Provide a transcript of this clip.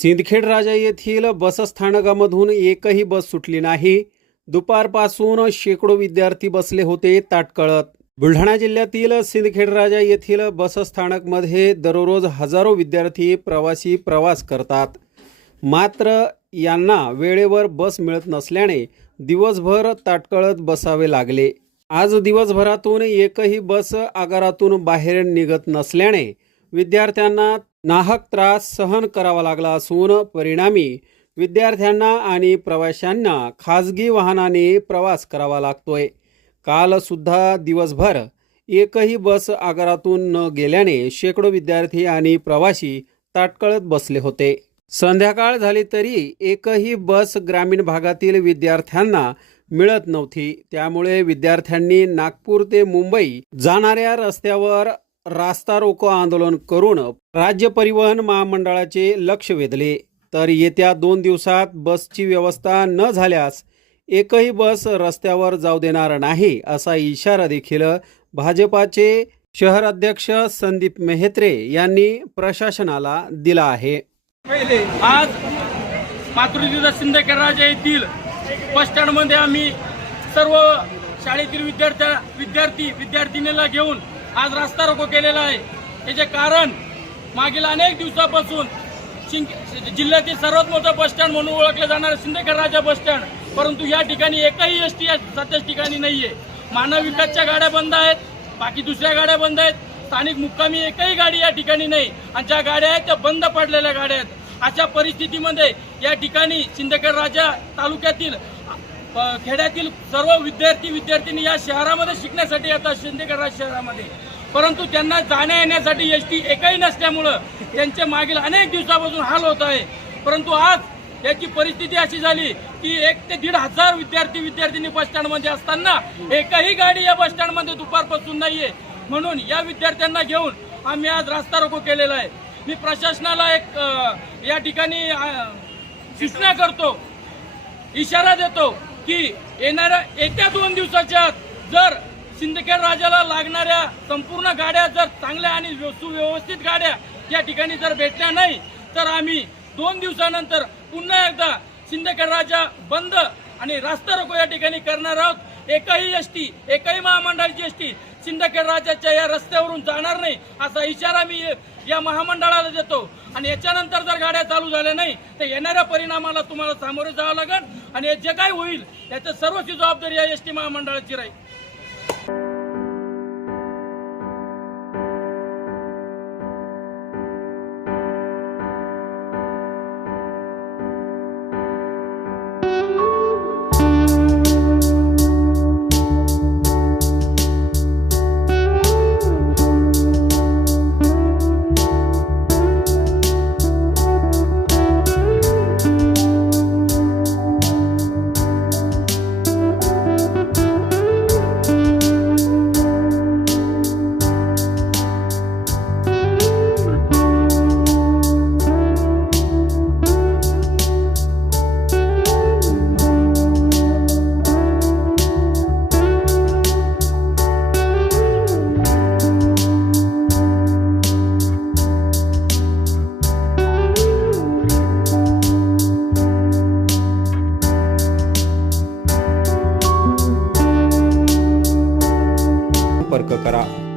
सिंदखेड राजा येथील बसस्थानकामधून एकही बस सुटली नाही. दुपारपासून शेकडो विद्यार्थी बसले होते ताटकळत. बुलढाणा जिल्ह्यातील सिंदखेडराजा येथील बसस्थानकमध्ये दररोज हजारो विद्यार्थी प्रवासी प्रवास करतात. मात्र यांना वेळेवर बस मिळत नसल्याने दिवसभर ताटकळत बसावे लागले. आज दिवसभरातून एकही बस आगारातून बाहेर निघत नसल्याने विद्यार्थ्यांना नाहक त्रास सहन करावा लागला असून परिणामी विद्यार्थ्यांना आणि प्रवाशांना खाजगी वाहनाने प्रवास करावा लागतोय. कालसुद्धा दिवसभर एकही बस आगारातून न गेल्याने शेकडो विद्यार्थी आणि प्रवासी ताटकळत बसले होते. संध्याकाळ झाली तरी एकही बस ग्रामीण भागातील विद्यार्थ्यांना मिळत नव्हती. त्यामुळे विद्यार्थ्यांनी नागपूर ते मुंबई जाणाऱ्या रस्त्यावर रास्ता रोको आंदोलन करून राज्य परिवहन महामंडळाचे लक्ष वेधले. तर येत्या दोन दिवसात बसची व्यवस्था न झाल्यास एकही बस रस्त्यावर जाऊ देणार नाही असा इशारा देखील भाजपाचे शहर अध्यक्ष संदीप मेहत्रे यांनी प्रशासनाला दिला आहे. आज मातृदिवस सिंदखेड राजा येथील बस स्टँडमध्ये आम्ही सर्व शाळेतील विद्यार्थ्या विद्यार्थी विद्यार्थिनीला घेऊन आज रस्ता रोको केलेला आहे. त्याचे कारण मागील अनेक दिवसापासून जिल्ह्यातील सर्वात मोठं बस स्टँड म्हणून ओळखलं जाणारं सिंदखेड राजा बस स्टँड परंतु या ठिकाणी एकही एस टी सध्याच ठिकाणी नाहीये. मानव विकासच्या गाड्या बंद आहेत बाकी दुसऱ्या गाड्या बंद आहेत. स्थानिक मुक्कामी एकही गाडी या ठिकाणी नाही. आणि ज्या गाड्या आहेत त्या बंद पडलेल्या गाड्या आहेत. अशा परिस्थितीमध्ये या ठिकाणी सिंदखेड राजा तालुक्यातील खेड्यातील सर्व विद्यार्थी विद्यार्थिनी या शहरामध्ये शिकण्यासाठी येतात सिंदखेड राज शहरामध्ये. परंतु त्यांना जाण्या येण्यासाठी एस टी एकही नसल्यामुळं त्यांचे मागील अनेक दिवसापासून हाल होत आहे. परंतु आज याची परिस्थिती अशी झाली की एक ते दीड हजार विद्यार्थी विद्यार्थिनी बस स्टँडमध्ये असताना एकही गाडी या बस स्टँडमध्ये दुपारपासून नाहीये. म्हणून या विद्यार्थ्यांना घेऊन आम्ही आज रास्ता रोको केलेला आहे. मी प्रशासनाला एक या ठिकाणी सूचना करतो इशारा देतो की येणाऱ्या येत्या दोन दिवसाच्या जर सिंदखेड राजाला लागणाऱ्या संपूर्ण गाड्या जर चांगल्या आणि सुव्यवस्थित गाड्या या ठिकाणी जर भेटल्या नाही तर आम्ही दोन दिवसानंतर पुन्हा एकदा सिंदखेड राजा बंद आणि रास्ता रोको या ठिकाणी करणार आहोत. एकही एसटी एकही महामंडळाची एसटी सिंदखेड राजाच्या या रस्त्यावरून जाणार नाही असा इशारा मी या महामंडळाला देतो. आणि याच्यानंतर जर गाड्या चालू झाल्या नाही तर येणाऱ्या परिणामाला तुम्हाला सामोरे जावं लागेल. आणि जे काय होईल याचं सर्वची जबाबदारी या एसटी महामंडळाची राहील. 中から